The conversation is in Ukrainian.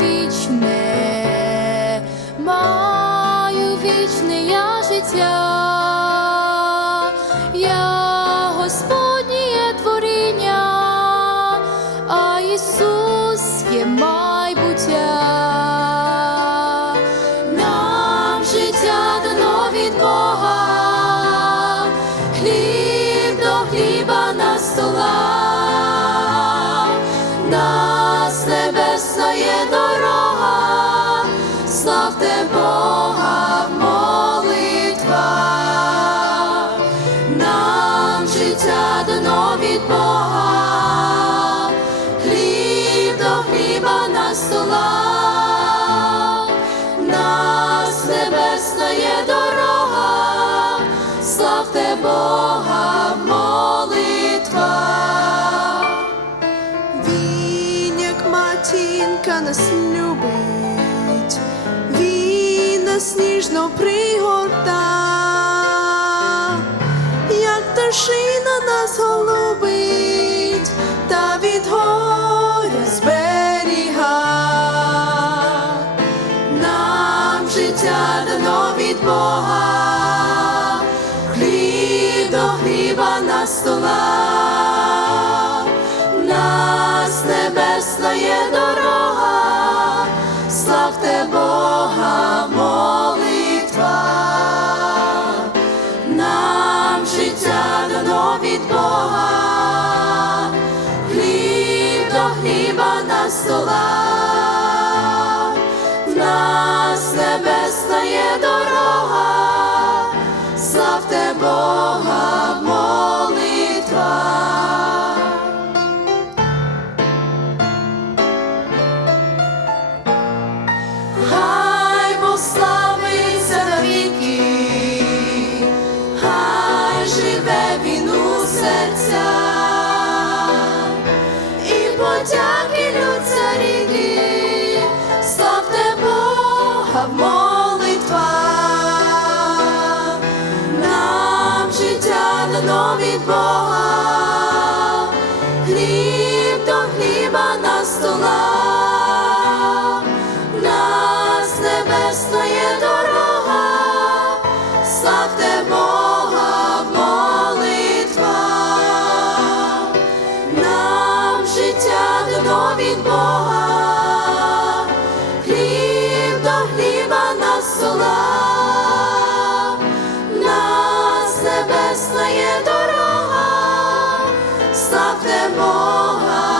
вічне, маю вічне я життя, я Господнє Ісус є майбуття. Нам життя дано від Бога, хліб до хліба на столах, Бога, хліб до хліба на столах, нас небесна є дорога, славте Бога в молитвах. Він, як матінка, нас любить, він нас ніжно пригорта, дано від Бога, хліб до хліба на столах, нас небесна є дорога, славте Бога в молитвах. Нам життя дано від Бога, славте дано від Бога, хліб до хліба на столах, нас небесна є дорога, славте Бога в молитвах, нам життя дано від Бога, славте Бога